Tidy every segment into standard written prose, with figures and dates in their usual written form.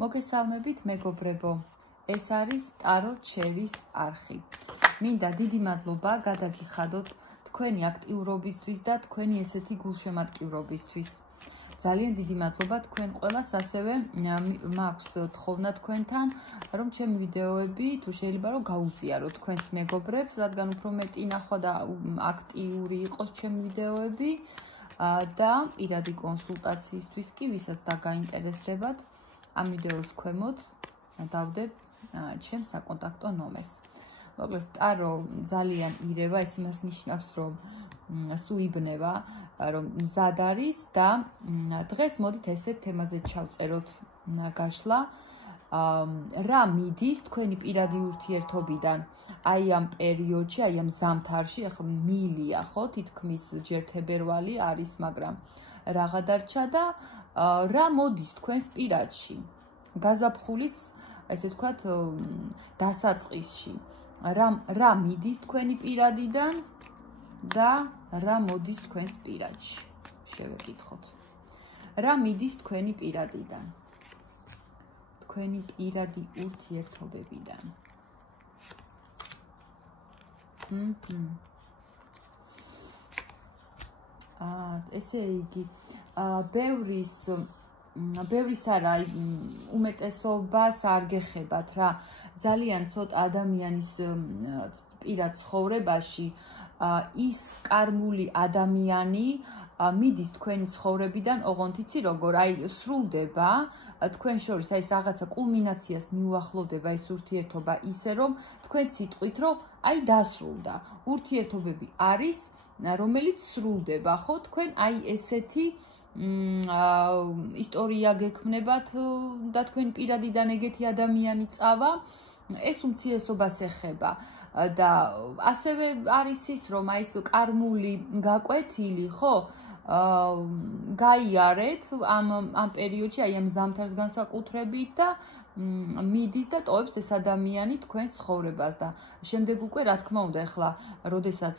მოგესალმებით მეგობრებო, ეს არის ტარო ჩერის არხი. მინდა დიდი მადლობა გადაგიხადოთ თქვენი აქტიურობისთვის და თქვენი ესეთი გულშემატკივრობისთვის. ძალიან დიდი მადლობა თქვენ ყველას, ასევე მაქვს თხოვნა თქვენთან, რომ ჩემი ვიდეოები თუ შეიძლება რომ გაუზიაროთ თქვენს მეგობრებს, რადგან უფრო მეტი ნახვა და აქტიური იყოს ჩემი ვიდეოები და პირადი კონსულტაციისთვის კი, ვისაც დაგაინტერესდებათ, ამ ვიდეოს ქვემოთ დავდებ ჩემს საკონტაქტო ნომერს. მოკლედ, ტარო ძალიან ირევა, ეს იმას ნიშნავს, რომ სულ იბნება, რომ მზად არის და დღეს მოდით ესეთ თემაზე ჩავწეროთ გაშლა. რა მიდის თქვენი პირადი ურთიერთობიდან აი ამ პერიოდში, აი ამ ზამთარში, ახლა მიილია ხო, თითქმის ჯერ თებერვალი არის, მაგრამ რაღა დარჩა და რა მოდის თქვენს პირადში, გაზაფხულის, ესე ვთქვათ, დასაწყისში. რა მიდის თქვენი პირადიდან და რა მოდის თქვენს პირადში. შევეკითხოთ. რა მიდის თქვენი პირადიდან? თქვენი პირადი ურთიერთობებიდან. ესე იგი, ბევრის არა, უმეტესობას არ გეხებათ რა. ძალიან ცოტა ადამიანის პირად ცხოვრებაში ის კარმული ადამიანი მიდის თქვენი ცხოვრებიდან, ოღონდ იცი როგორ, აი სრულდება თქვენ შორის, აი ეს რაღაცა კულმინაციას მიუახლოვდება ეს ურთიერთობა ისე, რომ თქვენ სიტყვით, რომ აი დასრულდა. ურთიერთობები არის, რომელიც სრულდება, ხო? თქვენ აი ესეთი ისტორია გექმნებათ და თქვენ პირადიდან ეგეთი ადამიანი წავა, ეს უმცირესობას ეხება და ასევე არის ის, რომ აი ეს კარმული გაკვეთილი, ხო, გაიარეთ ამ პერიოდში, აი ამ ზამთარს განსაკუთრებით და მიდის და ტოვებს ეს ადამიანი თქვენს ცხოვრებას და შემდეგ უკვე რა თქმა უნდა, ახლა როდესაც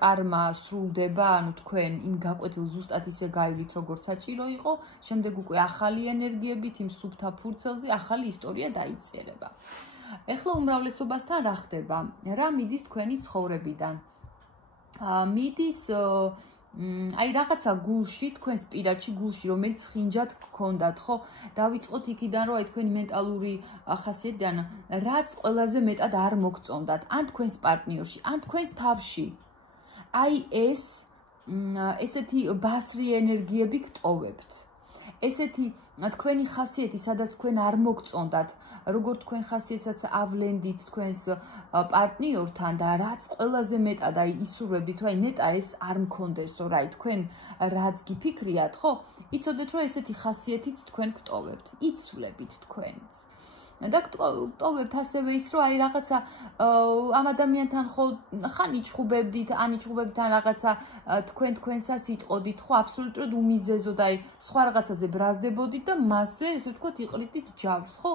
კარმა სრულდება, ანუ თქვენ იმ გაკვეთილ ზუსტად ისე გაივლით, როგორც საჭირო იყო, შემდეგ უკვე ახალი ენერგიებით იმ სუფთა ფურცელზე ახალი ისტორია დაიწერება. ეხლა უმრავლესობასთან რა ხდება? რა მიდის თქვენი ცხოვრებიდან? მიდის აი რაღაცა გულში, თქვენს პირადში გულში, რომელიც ხინჯად გქონდათ, ხო? დავიწყოთ იქიდან, რომ აი თქვენი მენტალური ხასიათიდან რაც ყველაზე მეტად არ მოგწონდათ, ან თქვენს პარტნიორში, ან თქვენს თავში. აი ესეთი ბასრი ენერგიები გტოვებთ. ესეთი თქვენი ხასიათი, სადაც თქვენ არ მოგწონდათ, როგორ თქვენ ხასიათსაც ავლენდით თქვენს პარტნიორთან და რაც ყველაზე მეტად აი ისურვებდით, რომ აი ნეტა ეს არ მქონდესო, რა, თქვენ რაც გიფიქრიათ, ხო? იცოდეთ, რომ ესეთი ხასიათით თქვენ გტოვებთ, იცვლებით თქვენც. და გტოვებთ ასევე ის, რომ აი რაღაცა ამ ადამიანთან ხო ხან იჩხუბებდით, ან იჩხუბებთ ან რაღაცა თქვენსას იტყოდით, ხო, აბსოლუტურად უმიზეზოდ, აი სხვა რაღაცაზე ბრაზდებოდით და მასზე, ესე ვთქვათ, იყრიდით ჯავს, ხო?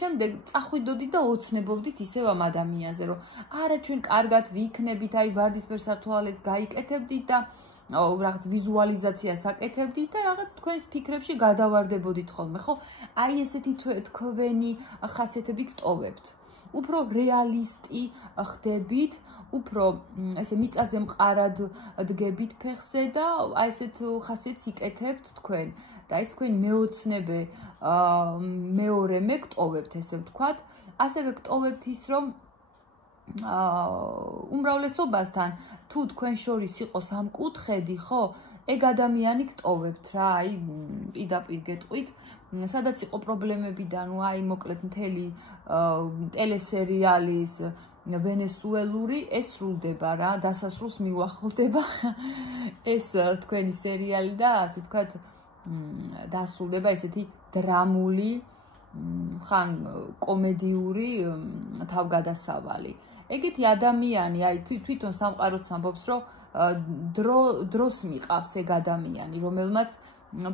შემდეგ წახვიდოდით და ოცნებობდით ისევ ამ ადამიანზე, რომ არა ჩვენ კარგად ვიქნებით, აი ვარდისფერ სართულებს გაიკეთებდით და რაღაც ვიზუალიზაციას აკეთებდით და რაღაც თქვენს ფიქრებში გადავარდებოდით ხოლმე, ხო? აი ესეთი თქვენი ხასიათები გტოვებთ. უფრო რეალისტი ხდებით, უფრო ესე მიწაზე მყარად დგებით ფეხზე და აი ესეთ ხასიათს იკეთებთ თქვენ. და ეს თქვენი მეოცნებე მეორე მე გტოვებთ, ესე ვთქვათ. ასევე გტოვებთ ის, რომ უმრავლესობასთან თუ თქვენ შორის იყოს ამ კუთხედი, ხო, ეგ ადამიანი გტოვებთ რა, აი პირდაპირ გეტყვით, სადაც იყო პრობლემები და ნუ აი მოკლედ მთელი ტელესერიალის ვენესუელური ეს სრულდება რა, დასასრულს მიუახლოვდება ეს თქვენი სერიალი და ასე ვთქვათ დასრულდება ესეთი დრამული ხან კომედიური თავგადასავალი. ეგეთი ადამიანი, აი თვითონ სამყაროც ამბობს, რომ დროს მიყავს ეგ ადამიანი, რომელმაც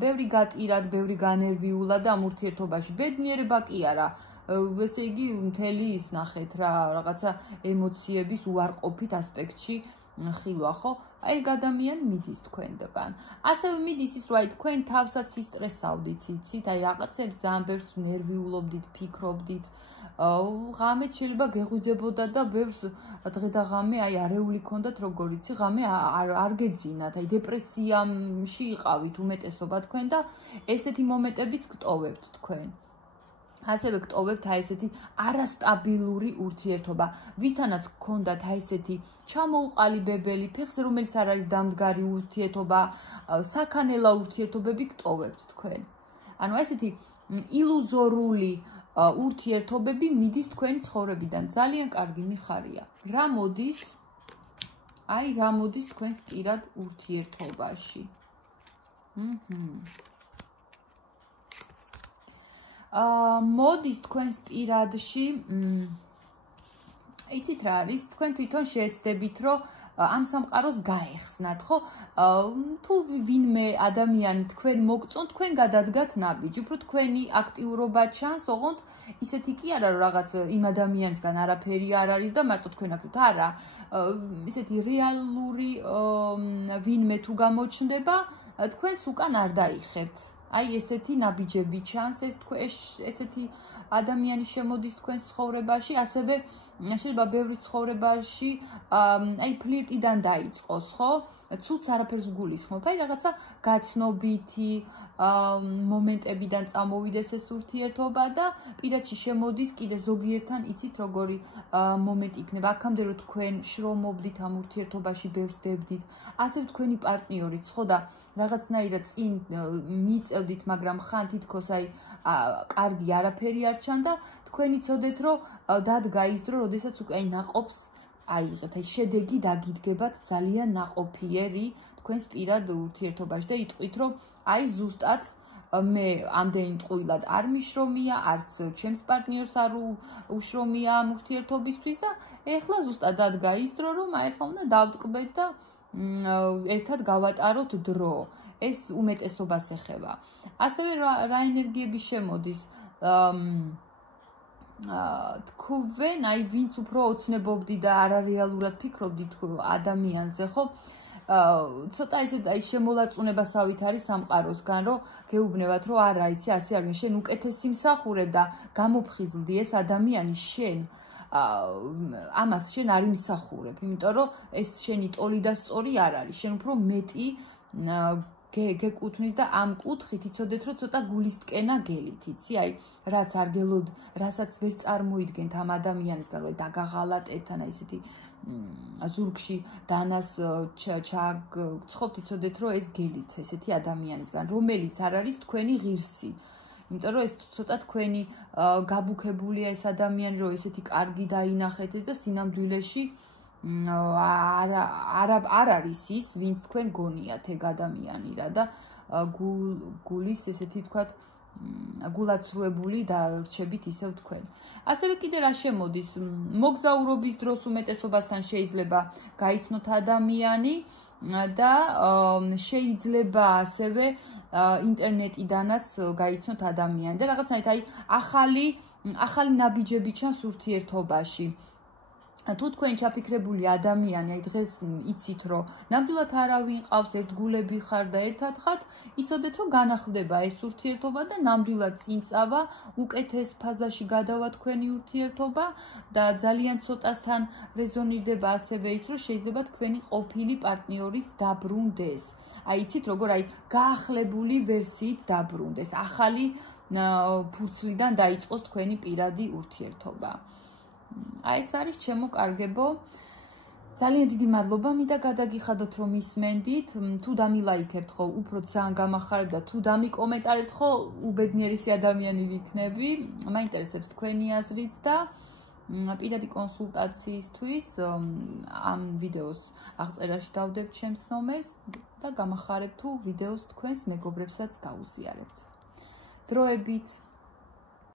ბევრი გატირად, ბევრი განერვიულა და ამ ურთიერთობაში ბედნიერება კი არა. ესე იგი მთელი ის ნახეთ რა, რაღაცა ემოციების უარყოფით ასპექტში ხილვა, ხო? აი ეგ ადამიანი მიდის თქვენგან. ასევე მიდის ის, რომ აი თქვენ თავსაც ისტრესავდით, იცით? აი რაღაცებს ძალიან ბევრს ნერვიულობდით, ფიქრობდით. ღამე შეიძლება გეღვიძებოდა და ბევრს დღე და ღამე აი არეული ქონდათ, როგორ იცი, ღამე არ გეძინათ, აი დეპრესიაში იყავით უმეტესობა თქვენ და ესეთი მომენტებიც გტოვებთ თქვენ. ასევე გტოვებთ აი ესეთი არასტაბილური ურთიერთობა. ვისთანაც გქონდათ აი ესეთი ჩამოუყალიბებელი, ფეხზე რომელიც არ არის დამდგარი ურთიერთობა, საქანელა ურთიერთობები გტოვებთ თქვენ. ანუ ესეთი ილუზორული ურთიერთობები მიდის თქვენი ცხოვრებიდან. ძალიან კარგი მიხარია. რა მოდის? აი რა მოდის თქვენს პირად ურთიერთობაში? მოდის თქვენს პირადში იცით რა არის? თქვენ თვითონ შეეცდებით, რომ ამ სამყაროს გაეხსნათ, ხო? თუ ვინმე ადამიანი თქვენ მოგწონთ, თქვენ გადადგათ ნაბიჯი, უფრო თქვენი აქტიურობა ჩანს, ოღონდ ისეთი კი არა, რომ რაღაც იმ ადამიანისგან არაფერი არ არის და მარტო თქვენ აქვთ. არა, ისეთი რეალური ვინმე თუ გამოჩნდება, თქვენც უკან არ დაიხებთ. აი ესეთი ნაბიჯები ჩანს, ესეთი ადამიანი შემოდის თქვენს ცხოვრებაში, ასევე შეიძლება ბევრის ცხოვრებაში აი ფლირტიდან დაიწყოს, ხო? ცუც არაფერს გულისხმობ. აი რაღაცა გაცნობითი მომენტებიდან წამოვიდეს ეს ურთიერთობა და პირადში შემოდის კიდე ზოგიერთთან იცით როგორი მომენტი იქნება. აქამდე რომ თქვენ შრომობდით ამ ურთიერთობაში, ბევრს დებდით, ასევე თქვენი პარტნიორიც, ხო და რაღაცნაირად წინ მიწევდით, მაგრამ ხან თითქოს აი კარგი არაფერი არ ჩანდა, თქვენ იცოდეთ, რომ დადგა ის დრო, როდესაც უკვე აი ნაყოფს აიღებთ, აი შედეგი დაგიდგებათ ძალიან ნაყოფიერი თქვენს პირად ურთიერთობაში და იტყვით, რომ აი ზუსტად მე ამდენი ტყუილად არ მიშრომია, არც ჩემს პარტნიორს არ უშრომია ამ ურთიერთობისთვის და ეხლა ზუსტად დადგა ის დრო, რომ აი ხა უნდა დავტკბეთ და ერთად გავატაროთ დრო. ეს უმეტესობას ეხება. ასევე რა ენერგიები შემოდის? თქვენ აი ვინც უფრო ოცნებობდი და არარეალურად ფიქრობდით ადამიანზე, ხო? ცოტა ისეთ აი შემოლაწუნებასავით არის სამყაროსგან, რომ გეუბნებათ, რომ არა, იცი, ასე არის, შენ უკეთესი მსახურებ და გამოფხიზლდი ეს ადამიანი შენ ამას შენ არ იმსახურებ, იმიტომ რომ ეს შენი ტოლი და სწორი არ არის, შენ უფრო მეტი გეკუთვნის და ამ კუთხით იცოდეთ, რომ ცოტა გულისტკენა გელით, იცი, აი, რაც არ გელოდ, რასაც ვერ წარმოიდგენთ ამ ადამიანისგან, რომ დაგაღალატებთ, ან ესეთი ზურგში დანას ჩაგცხობთ, იცოდეთ, რომ ეს გელით, ესეთი ადამიანისგან, რომელიც არ არის თქვენი ღირსი. იმიტომ რომ ეს ცოტა თქვენი გაბუქებულია ეს ადამიანი, რომ ესეთი კარგი დაინახეთ და სინამდვილეში არ არის ის, ვინც თქვენ გონიათ ეგ ადამიანი რა და გულის ესეთი თქვათ გულაცრუებული დარჩებით ისევ თქვენ. ასევე კიდე რა შემოდის? მოგზაურობის დროს უმეტესობასთან შეიძლება გაიცნოთ ადამიანი და შეიძლება ასევე ინტერნეტიდანაც გაიცნოთ ადამიანი და რაღაცნაირად აი ახალი ნაბიჯები ჩანს ურთიერთობაში. თუ თქვენ ჩაფიქრებული ადამიანი, აი დღეს იცით, რომ ნამდვილად არავინ ყავს, ერთგულები ხარ და ერთად ხართ, იცოდეთ, რომ განახლდება ეს ურთიერთობა და ნამდვილად წინ წავა, უკეთეს ფაზაში გადავა თქვენი ურთიერთობა და ძალიან ცოტასთან რეზონირდება ასევე ის, რომ შეიძლება თქვენი ყოფილი პარტნიორიც დაბრუნდეს. აი იცით, როგორ აი გაახლებული ვერსიით დაბრუნდეს, ახალი ფურცლიდან დაიწყოს თქვენი პირადი ურთიერთობა. აი ეს არის ჩემო კარგებო. ძალიან დიდი მადლობა მინდა გადაგიხადოთ რომ ისმენდით. თუ დამილაიქებთ ხო, უფრო ძალიან გამახარებ და თუ დამიკომენტარებთ ხო, უბედნიერისი ადამიანი ვიქნები. მაინტერესებს თქვენი აზრიც და პირადი კონსულტაციისთვის ამ ვიდეოს აღწერაში დავდებთ ჩემს ნომერს და გამახარებ თუ ვიდეოს თქვენს მეგობრებსაც გაუზიარებთ. დროებით